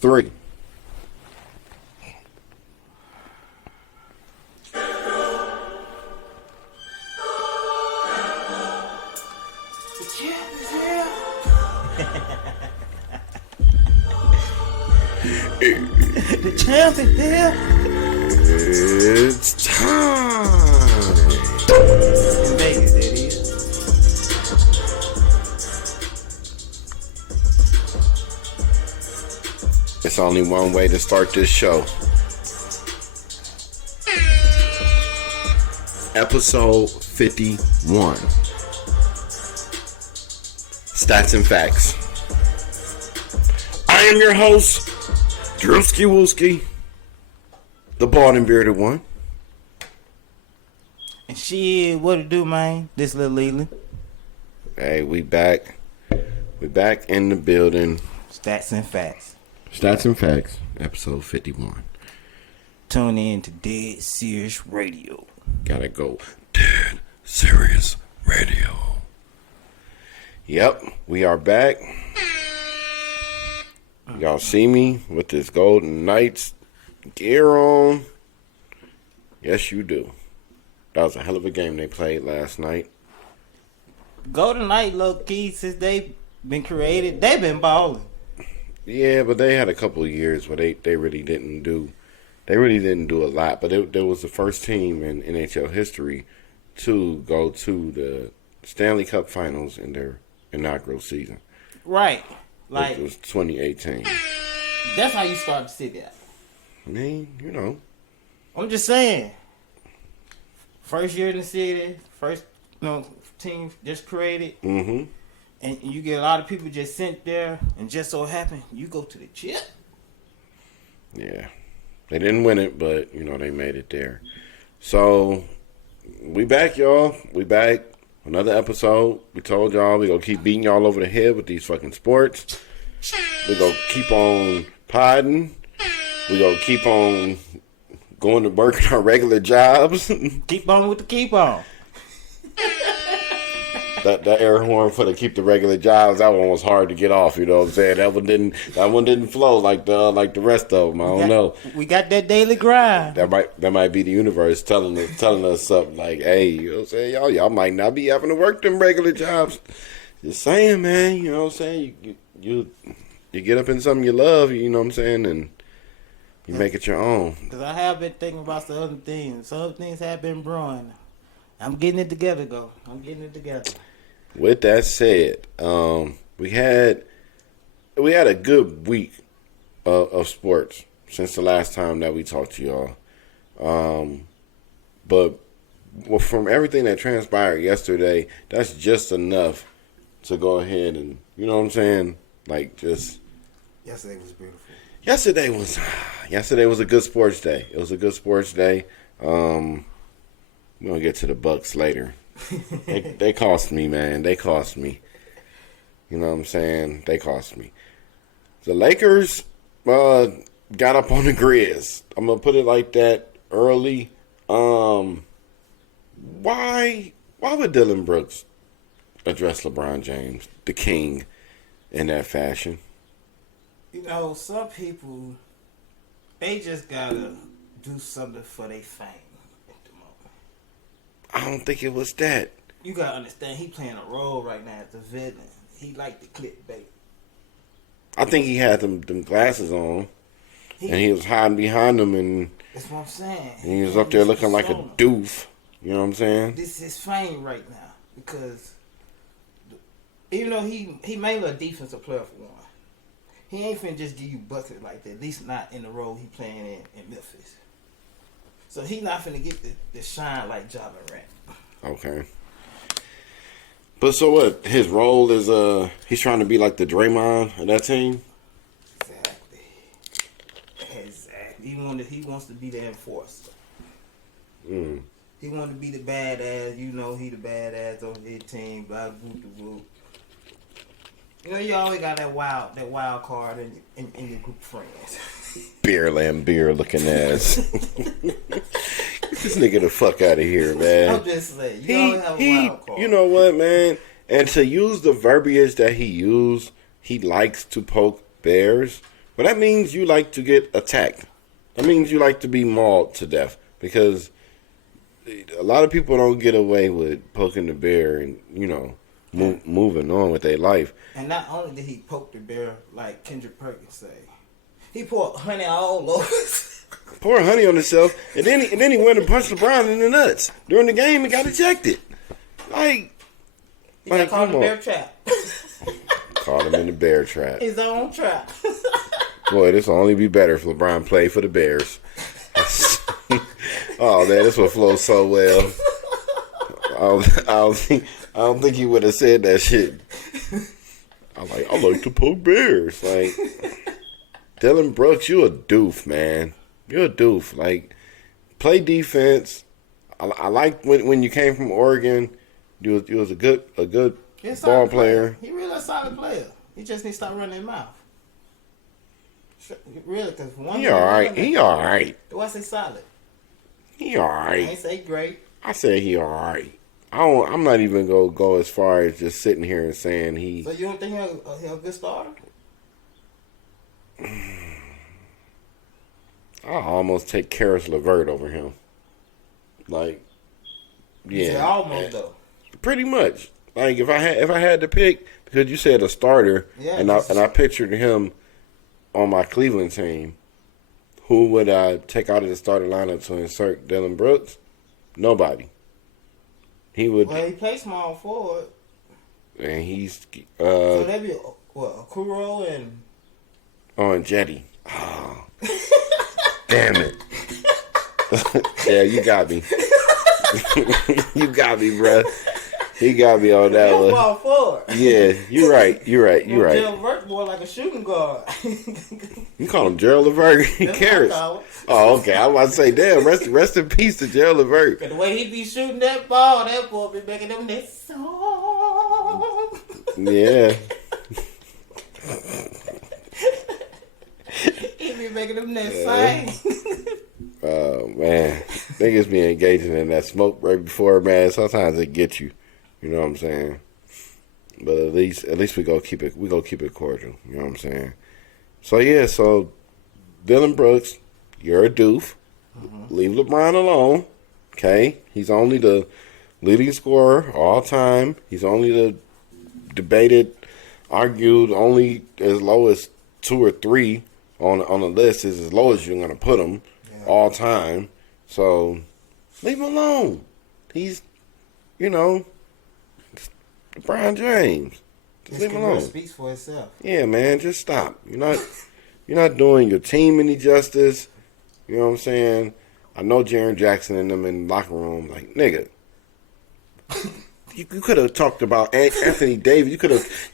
3. The champ is here. It's time. In Vegas, it is. It's only one way to start this show. Episode 51. Stats and Facts. I am your host, Drewski Wooski, the bald and bearded one. And shit, what it do, man? This little Leland. Hey, we back. We back in the building. Stats and Facts. Stats and Facts, episode 51. Tune in to Dead Serious Radio. Gotta go. Dead Serious Radio. Yep, we are back. Y'all see me with this Golden Knights gear on? Yes, you do. That was a hell of a game they played last night. Golden Knight, low key, since they been created, they been balling. Yeah, but they had a couple of years where they really didn't do a lot. But there was the first team in NHL history to go to the Stanley Cup Finals in their inaugural season. Right. Like, it was 2018. That's how you start to see that. I mean, you know. I'm just saying. First year in the city, first team just created. Mm-hmm. And you get a lot of people just sent there, and just so happen you go to the chip. Yeah. They didn't win it, but, you know, they made it there. So, we back, y'all. We back. Another episode. We told y'all we gonna keep beating y'all over the head with these fucking sports. We gonna keep on podding. We gonna keep on going to work at our regular jobs. Keep on with the keep on. That air horn for the keep the regular jobs, that one was hard to get off, you know what I'm saying? That one didn't flow like the rest of them. I don't know. We got that daily grind. That might be the universe telling us something like, hey, you know what I'm saying? Y'all might not be having to work them regular jobs. Just saying, man, you know what I'm saying? You get up in something you love, you know what I'm saying, and you make it your own. Because I have been thinking about some other things. Some other things have been brewing. I'm getting it together, though. I'm getting it together. With that said, we had a good week of sports since the last time that we talked to y'all. But from everything that transpired yesterday, that's just enough to go ahead and, you know what I'm saying? Like, just... Yesterday was beautiful. Yesterday was a good sports day. It was a good sports day. We're going to get to the Bucks later. They cost me, man. They cost me. You know what I'm saying? They cost me. The Lakers got up on the Grizz. I'm going to put it like that early. Why would Dylan Brooks address LeBron James, the king, in that fashion? You know, some people, they just got to do something for their fame. I don't think it was that. You gotta understand, he playing a role right now as a villain. He like the clickbait. I think he had them glasses on, and he was hiding behind them, and that's what I'm saying. And he was up there looking like a doof. You know what I'm saying? This is fame right now because even though he mainly a defensive player for one, he ain't finna just give you buckets like that. At least not in the role he playing in Memphis. So he not finna get the shine like Ja Morant. Okay. But so what? His role is he's trying to be like the Draymond of that team? Exactly. He wants to be the enforcer. Mm. He want to be the badass. You know he the badass on his team. Blah whoop the whoop. You know you always got that wild card in your group of friends. Beer looking ass. This nigga the fuck out of here, man. I'm just saying, you always have a wild card. You know what, man? And to use the verbiage that he used, he likes to poke bears. But that means you like to get attacked. That means you like to be mauled to death. Because a lot of people don't get away with poking the bear and, you know, moving on with their life. And not only did he poke the bear, like Kendrick Perkins say, he poured honey all over. Pour honey on himself, and then he went and punched LeBron in the nuts during the game and got ejected. Like, he got caught in the bear trap. Caught him in the bear trap. His own trap. Boy, this will only be better if LeBron played for the Bears. Oh man, this would flow so well. I don't think he would have said that shit. I like to poke bears. Like, Dylan Brooks, you a doof, man. You're a doof. Like, play defense. I like when you came from Oregon. You was a good ball player. He really a solid player. He just needs to stop running his mouth. Really, because one. He all right. He all right. Do I say solid? He all right. I ain't say great. I say he all right. I'm not even gonna go as far as just sitting here and saying he. So you don't think he's a good starter? I'll almost take Karis LeVert over him. Like, yeah, You say almost though. pretty much. Like if I had to pick, because you said a starter, Yeah, and I pictured him on my Cleveland team, who would I take out of the starting lineup to insert Dylan Brooks? Nobody. He would. Well, he plays small forward. And he's So that'd be Okuro and. Oh, and Jetty. Oh. Damn it. Yeah, you got me. You got me, bruh. He got me on that one. Small forward. Yeah, you're right. Gerald Levert more like a shooting guard. You call him Gerald Levert? Karis. Oh, okay. I was about to say, damn, rest in peace to Gerald Levert. The way he be shooting that ball, that boy be making them that song. Yeah. He be making them that sing. Oh, man. Niggas be engaging in that smoke right before, man. Sometimes it gets you. You know what I'm saying? But at least we go keep it cordial. You know what I'm saying? So yeah, so Dylan Brooks, you're a doof. Mm-hmm. Leave LeBron alone. Okay? He's only the leading scorer all time. He's only the debated, argued only as low as 2 or 3 on the list is as low as you're gonna put him all time. So leave him alone. He's, you know, LeBron James. Just leave him alone. Speaks for itself. Yeah, man, just stop. You're not doing your team any justice. You know what I'm saying? I know Jaren Jackson and them in the locker room, like, nigga. You could have talked about Anthony Davis. You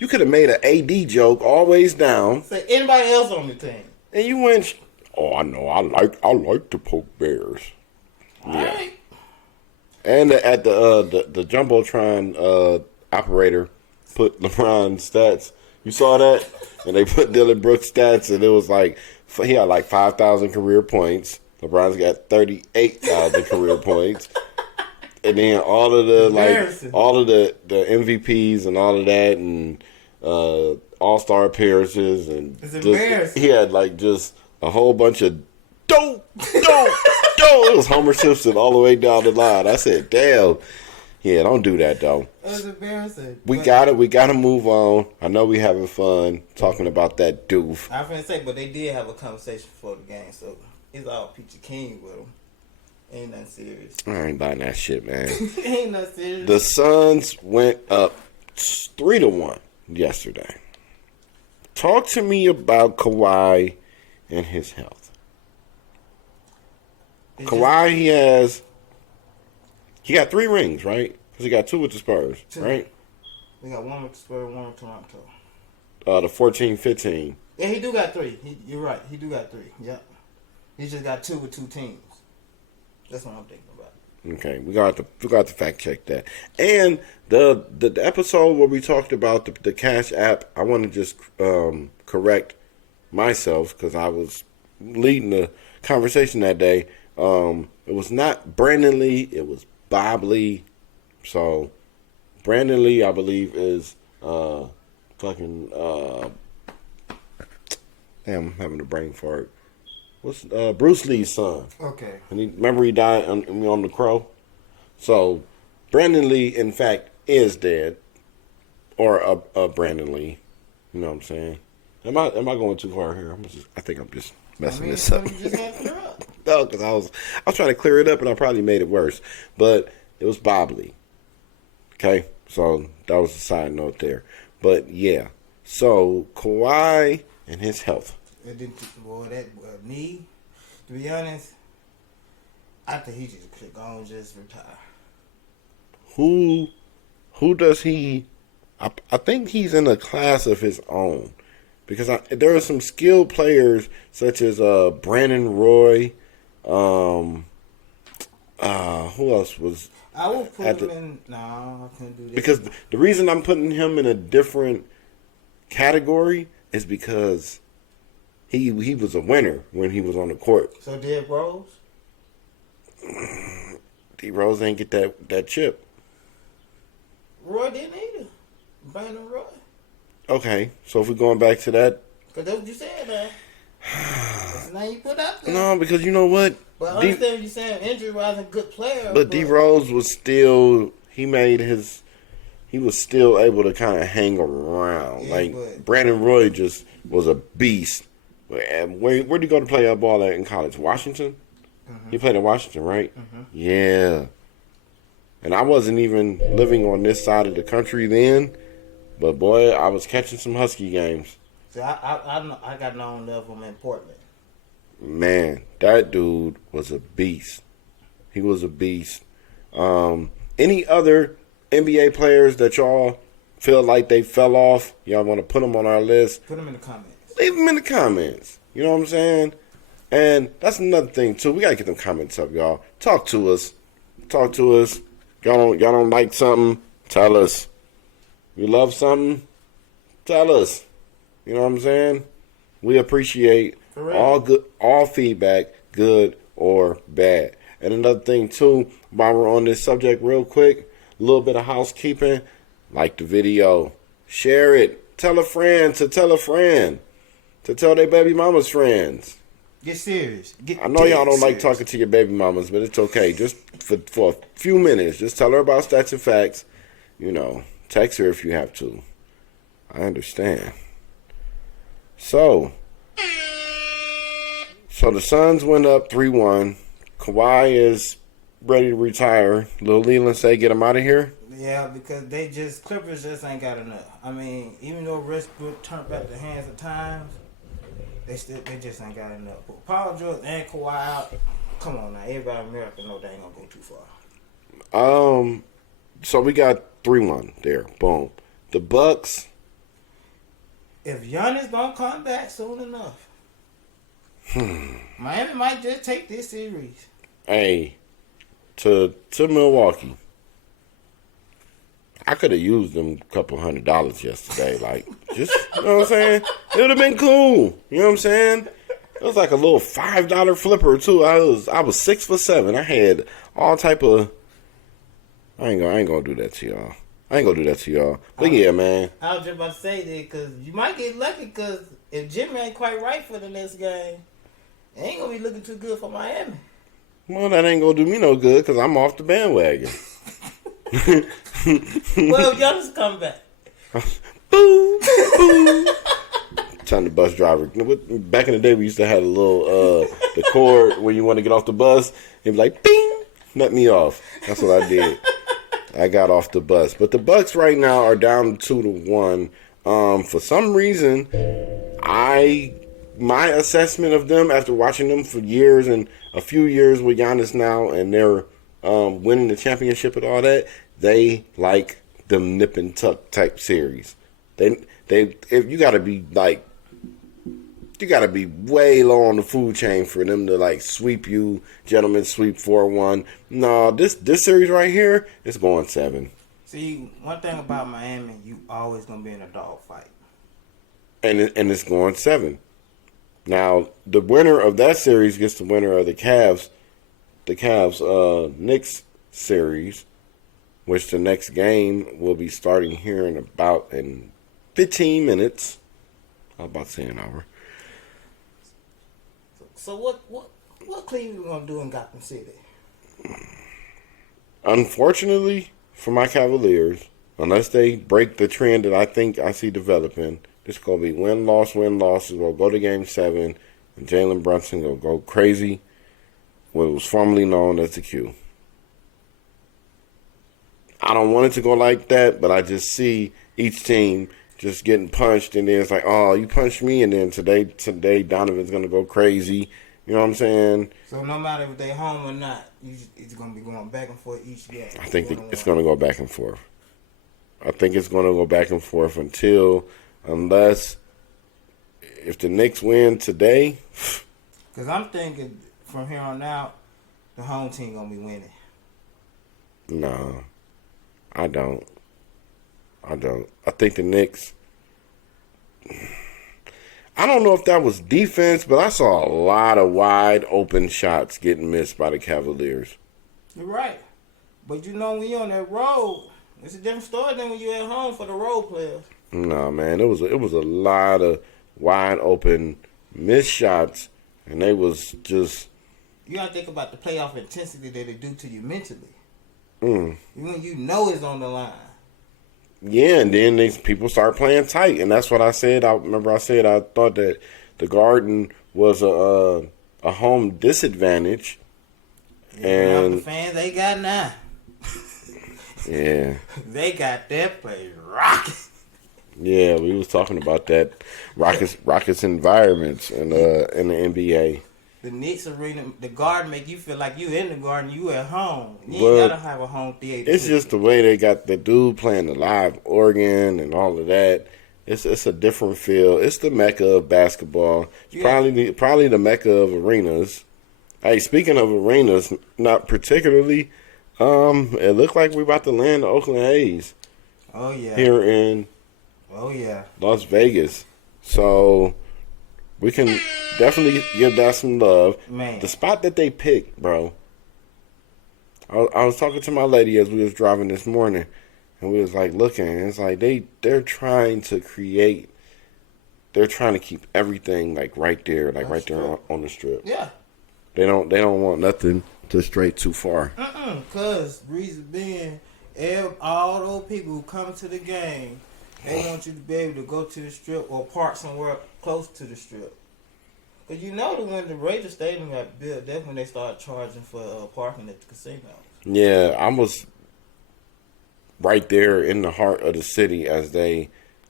could have made an AD joke always down. Say anybody else on the team. And you went, oh, I know, I like to poke bears. Yeah. Right. And at the jumbotron operator put LeBron stats. You saw that? And they put Dylan Brooks stats, and it was like he had like 5,000 career points. LeBron's got 38,000 career points. And then all of the MVPs and all of that, and all-star appearances, and he had like just a whole bunch of dope. It was Homer Simpson all the way down the line. I said, damn. Yeah, don't do that though. It was embarrassing. We gotta move on. I know we having fun talking about that doof. I was gonna say, but they did have a conversation before the game, so it's all Peachy King with them. Ain't nothing serious. I ain't buying that shit, man. Ain't nothing serious. The Suns went up 3-1 yesterday. Talk to me about Kawhi and his health. Kawhi, he got 3 rings, right? Because he got 2 with the Spurs, right? We got 1 with the Spurs, 1 with Toronto. The 14-15. Yeah, he do got 3. You're right. He do got 3. Yep. He just got 2 with 2 teams. That's what I'm thinking about. Okay, we got to fact check that. And the episode where we talked about the Cash App, I want to just correct myself because I was leading the conversation that day. It was not Brandon Lee, it was Bob Lee. So Brandon Lee, I believe, is Damn, I'm having a brain fart. What's Bruce Lee's son? Okay. And remember he died on the Crow? So, Brandon Lee, in fact, is dead. Or Brandon Lee. You know what I'm saying? Am I going too far here? I think I'm just messing this up. You just had to clear up. No, because I was trying to clear it up and I probably made it worse. But it was Bob Lee. Okay? So that was a side note there. But yeah. So Kawhi and his health. That knee, to be honest, I think he just could go and just retire. Who does he... I think he's in a class of his own. Because there are some skilled players such as Brandon Roy. Who else was... I will put him in... No, I couldn't do that. Because the reason I'm putting him in a different category is because he was a winner when he was on the court. So Derrick Rose? D Rose ain't get that chip. Roy didn't either. Brandon Roy. Okay, so if we're going back to that... Because that's what you said, man. That's the name you put out there. No, because you know what? But I understand what you're saying. Injury-wise, a good player. But D Rose was still... He was still able to kind of hang around. Yeah, but Brandon Roy just was a beast. Where'd he go to play ball at in college? Washington? Mm-hmm. He played in Washington, right? Mm-hmm. Yeah. And I wasn't even living on this side of the country then. But, boy, I was catching some Husky games. So I got known of him in Portland. Man, that dude was a beast. He was a beast. Any other NBA players that y'all feel like they fell off, y'all want to put them on our list? Put them in the comments. Leave them in the comments. You know what I'm saying? And that's another thing, too. We got to get them comments up, y'all. Talk to us. Talk to us. Y'all don't like something? Tell us. You love something? Tell us. You know what I'm saying? We appreciate all feedback, good or bad. And another thing, too, while we're on this subject real quick, a little bit of housekeeping. Like the video. Share it. Tell a friend to tell a friend. To tell their baby mama's friends. Get serious. I know y'all don't like talking to your baby mamas, but it's okay. Just for a few minutes, just tell her about Statz and Facts. You know, text her if you have to. I understand. So the Suns went up 3-1. Kawhi is ready to retire. Lil Leland say get him out of here. Yeah, because Clippers just ain't got enough. I mean, even though Westbrook turned back the hands of times, they just ain't got enough. But Paul George and Kawhi out. Come on now, everybody in America know they ain't gonna go too far. So we got 3-1 there. Boom. The Bucks. If Giannis don't come back soon enough, Miami might just take this series. Hey, to Milwaukee. I could have used them $couple $100 yesterday. Like, just, you know what I'm saying? It would have been cool. You know what I'm saying? It was like a little $5 flipper, too. I was 6 for 7. I had all type of... I ain't gonna do that to y'all. But yeah, man. I was just about to say that because you might get lucky because if Jimmy ain't quite right for the next game, it ain't going to be looking too good for Miami. Well, that ain't going to do me no good because I'm off the bandwagon. Well, Giannis come back. Boo, boo. Telling the bus driver. Back in the day, we used to have a little, the cord when you want to get off the bus. He'd be like, bing, let me off. That's what I did. I got off the bus. But the Bucks right now are down 2-1. For some reason, my assessment of them after watching them for years and a few years with Giannis now, and they're winning the championship and all that, they like them nip and tuck type series. If you gotta be like, you gotta be way low on the food chain for them to like sweep you, gentlemen sweep 4-1. No, this series right here is going 7. See, one thing about Miami, you always gonna be in a dog fight. And it's going 7. Now, the winner of that series gets the winner of the Cavs Knicks series, which the next game will be starting here in 15 minutes. I was about to say an hour. So what Cleveland gonna do in Gotham City? Unfortunately for my Cavaliers, unless they break the trend that I think I see developing, it's gonna be win loss. We'll go to Game 7, and Jalen Brunson will go crazy. What was formerly known as the Q. I don't want it to go like that, but I just see each team just getting punched, and then it's like, oh, you punched me, and then today Donovan's gonna go crazy. You know what I'm saying? So no matter if they home or not, it's gonna be going back and forth each game. I think it's gonna go back and forth. I think it's gonna go back and forth unless if the Knicks win today. Because I'm thinking from here on out, the home team gonna be winning. No, I don't. I think the Knicks. I don't know if that was defense, but I saw a lot of wide open shots getting missed by the Cavaliers. You're right. But you know when you're on that road, it's a different story than when you're at home for the road players. No, man, it was a lot of wide open missed shots, and they was just. You gotta think about the playoff intensity that it do to you mentally. When you know it's on the line. Yeah, and then people start playing tight, and that's what I said. I remember I said I thought that the Garden was a home disadvantage, and the fans they got now. Yeah, they got that place rocking. Yeah, we was talking about that Rockets environments in the NBA. The Knicks arena, the Garden make you feel like you in the Garden, you at home. You ain't gotta have a home theater. It's just the way they got the dude playing the live organ and all of that. It's a different feel. It's the mecca of basketball. It's probably the mecca of arenas. Hey, speaking of arenas, not particularly. It looked like we're about to land the Oakland A's. Oh yeah. Here in. Oh yeah. Las Vegas. So we can definitely give that some love. Man. The spot that they picked, bro. I was talking to my lady as we was driving this morning, and we was like looking, and it's like they're trying to create. They're trying to keep everything like right there, on the strip. Yeah. They don't want nothing to stray too far. Cause reason being, all those people who come to the game, they want you to be able to go to the strip or park somewhere close to the strip. But you know that when the Raiders Stadium got built, that's when they started charging for parking at the casino. Yeah, I was right there in the heart of the city as they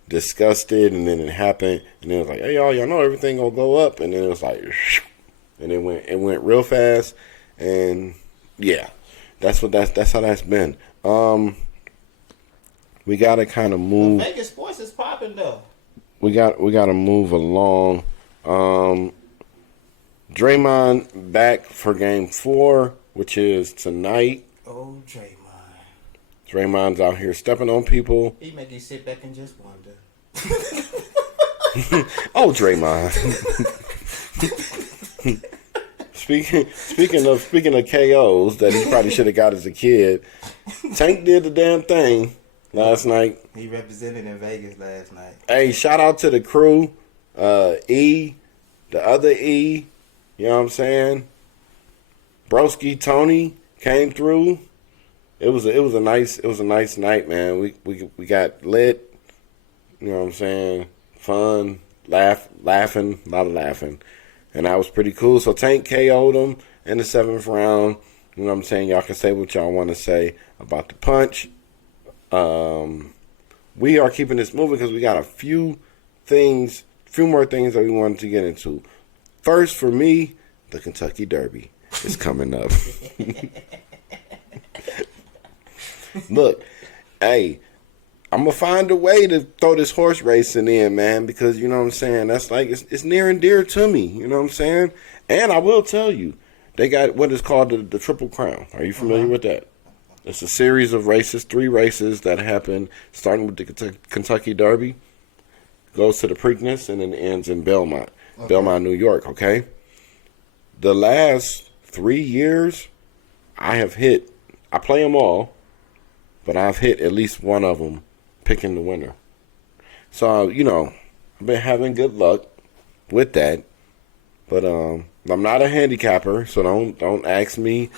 discussed it, and then it happened, and then it was like, hey, y'all know everything gonna go up, and then it was like, and it went real fast, and yeah, that's how that's been. We gotta kind of move. Vegas sports is popping though. We gotta move along. Draymond back for Game 4, which is tonight. Oh, Draymond. Draymond's out here stepping on people. He make you sit back and just wonder. Oh, Draymond. Speaking of KOs that he probably should have got as a kid, Tank did the damn thing last night. He represented in Vegas last night. Hey, shout out to the crew, E, the other E. You know what I'm saying? Broski Tony came through. It was a nice night, man. We got lit. You know what I'm saying? Fun, laughing, a lot of laughing. And that was pretty cool. So Tank KO'd him in the 7th round. You know what I'm saying? Y'all can say what y'all want to say about the punch. We are keeping this moving because we got a few more things that we wanted to get into. First, for me, the Kentucky Derby is coming up. Look, hey, I'm going to find a way to throw this horse racing in, man, because, you know what I'm saying, that's like, it's near and dear to me, you know what I'm saying? And I will tell you, they got what is called the Triple Crown. Are you familiar with that? It's a series of races, 3 races that happen, starting with the Kentucky Derby, goes to the Preakness, and then ends in Belmont. Okay. Belmont, New York, okay? The last 3 years, I play them all, but I've hit at least one of them picking the winner. So, you know, I've been having good luck with that. But I'm not a handicapper, so don't ask me.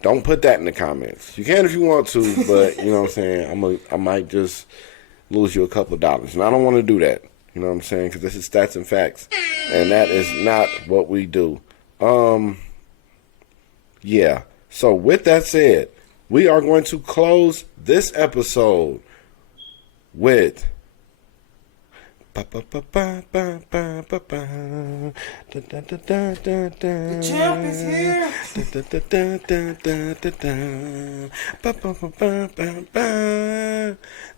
Don't put that in the comments. You can if you want to, but you know what I'm saying. I might just lose you a couple of dollars, and I don't want to do that. You know what I'm saying? Because this is Stats and Facts, and that is not what we do. Yeah. So with that said, we are going to close this episode with. The champ is here.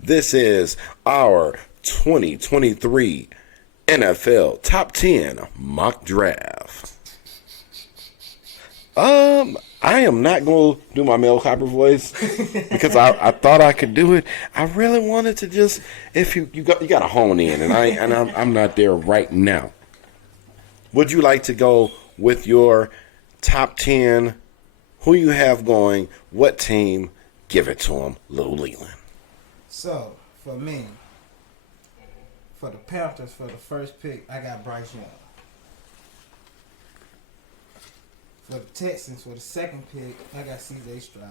This is our 2023 NFL Top 10 Mock Draft. I am not going to do my Mel Kiper voice because I thought I could do it. I really wanted to just, if you got to hone in, and I'm not there right now. Would you like to go with your top 10? Who you have going? What team? Give it to them, Lil Leland. So for me, for the Panthers, for the first pick, I got Bryce Young. For the Texans, for the second pick, I got C.J. Stroud.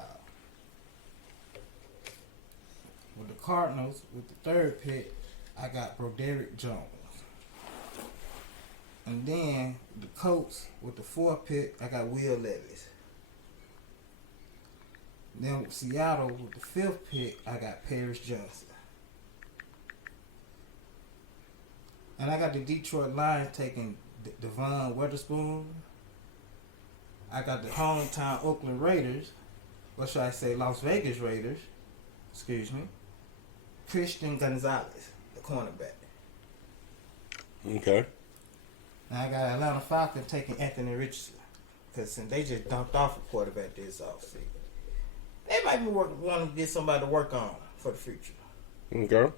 With the Cardinals, with the third pick, I got Broderick Jones. And then the Colts, with the fourth pick, I got Will Levis. Then with Seattle, with the fifth pick, I got Paris Johnson. And I got the Detroit Lions taking Devon Witherspoon. I got the hometown Oakland Raiders, what should I say, Las Vegas Raiders, excuse me, Christian Gonzalez, the cornerback. Okay. And I got Atlanta Falcons taking Anthony Richardson, because since they just dumped off a quarterback this offseason, they might be wanting to get somebody to work on for the future. Okay.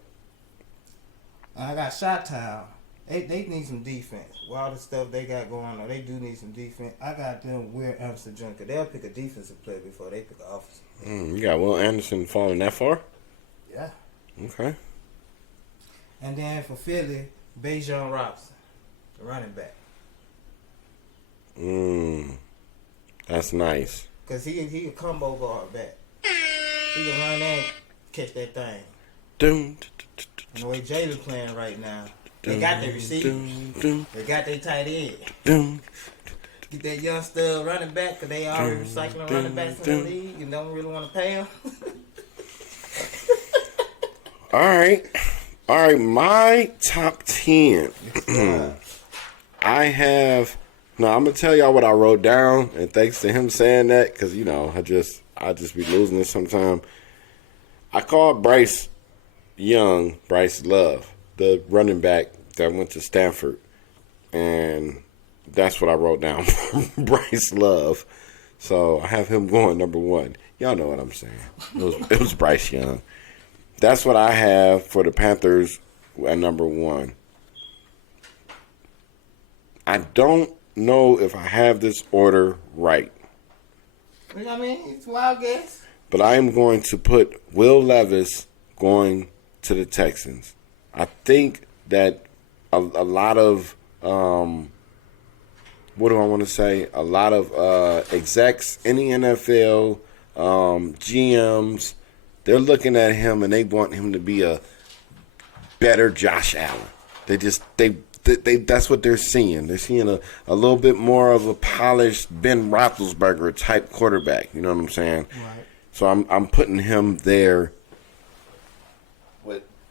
And I got Chi-Town. They need some defense. With all the stuff they got going on, they do need some defense. I got them Will Anderson Jr. They'll pick a defensive player before they pick an offensive. You got Will Anderson falling that far? Yeah. Okay. And then for Philly, Bijan Robinson, the running back. That's nice. Because he a combo guard back. He can run and catch that thing. Dun, And the way Jalen playing right now, they got their receivers. They got their tight end. Get that young stud running back because they already recycling running backs in the league and don't really want to pay them. All right. My top 10. I have. Now I'm gonna tell y'all what I wrote down, and thanks to him saying that, because you know I just be losing it sometime. I called Bryce Love, the running back that went to Stanford, and that's what I wrote down. Bryce Love. So I have him going number 1. Y'all know what I'm saying. It was Bryce Young. That's what I have for the Panthers at number 1. I don't know if I have this order right. You know what I mean? It's a wild guess. But I am going to put Will Levis going to the Texans. I think that a lot of, what do I want to say? A lot of execs in the NFL, GMs, they're looking at him and they want him to be a better Josh Allen. They that's what they're seeing. They're seeing a little bit more of a polished Ben Roethlisberger type quarterback. You know what I'm saying? Right. So I'm putting him there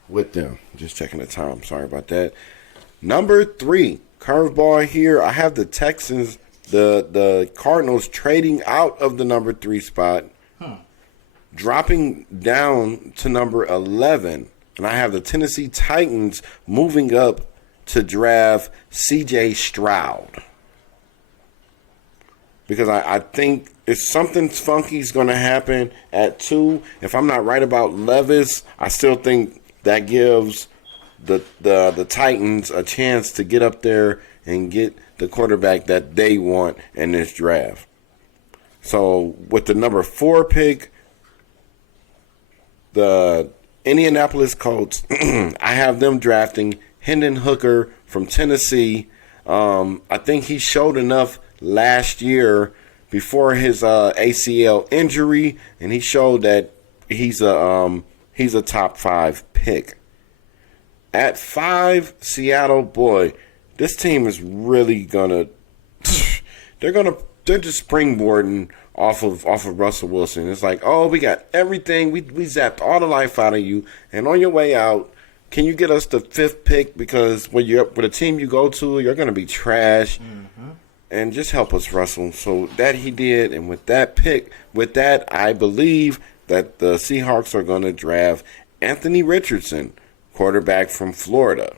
with them. Just checking the time. Sorry about that. Number 3, curveball here. I have the Texans, the Cardinals trading out of the number 3 spot, dropping down to number 11. And I have the Tennessee Titans moving up to draft C.J. Stroud. Because I think if something funky is going to happen at 2, if I'm not right about Levis, I still think that gives the Titans a chance to get up there and get the quarterback that they want in this draft. So with the number 4 pick, the Indianapolis Colts, I have them drafting Hendon Hooker from Tennessee. I think he showed enough last year before his ACL injury, and he showed that he's a top 5 pick. At 5, Seattle, boy, this team is really gonna they're just springboarding off of Russell Wilson. It's like, oh, we got everything, we zapped all the life out of you, and on your way out, can you get us the 5th pick? Because when you're with a team you go to, you're gonna be trash. And just help us, Russell. So that he did, and with that pick, I believe that the Seahawks are going to draft Anthony Richardson, quarterback from Florida.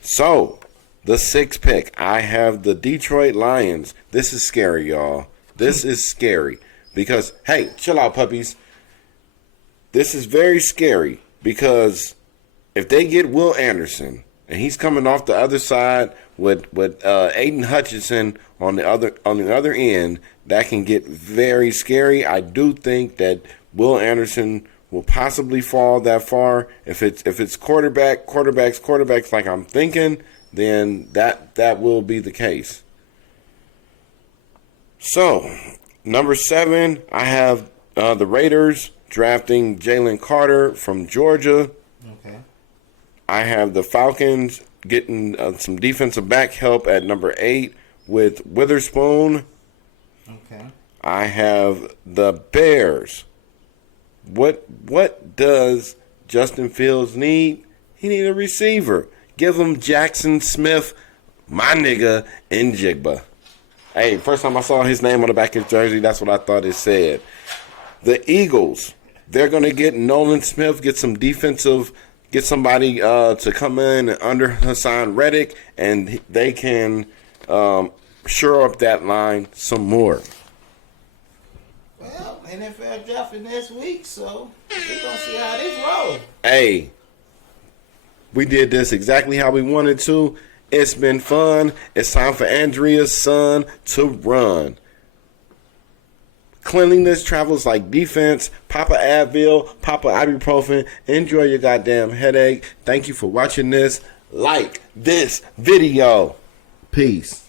So, the 6th pick, I have the Detroit Lions. This is scary, y'all. This is scary. Because, hey, chill out, puppies. This is very scary because if they get Will Anderson, and he's coming off the other side with Aiden Hutchinson on the other end, that can get very scary. I do think that Will Anderson will possibly fall that far. If it's quarterbacks like I'm thinking, then that will be the case. So, number 7, I have the Raiders drafting Jalen Carter from Georgia. Okay. I have the Falcons getting some defensive back help at number 8 with Witherspoon. Okay. I have the Bears. What does Justin Fields need? He need a receiver. Give him Jackson Smith, my nigga, in Jigba. Hey, first time I saw his name on the back of his jersey, that's what I thought it said. The Eagles, they're going to get Nolan Smith, get somebody to come in under Hassan Reddick, and they can shore up that line some more. Well, NFL drafting next week, so we're going to see how this rolls. Hey, we did this exactly how we wanted to. It's been fun. It's time for Andrea's son to run. Cleanliness travels like defense. Papa Advil, Papa Ibuprofen. Enjoy your goddamn headache. Thank you for watching this. Like this video. Peace.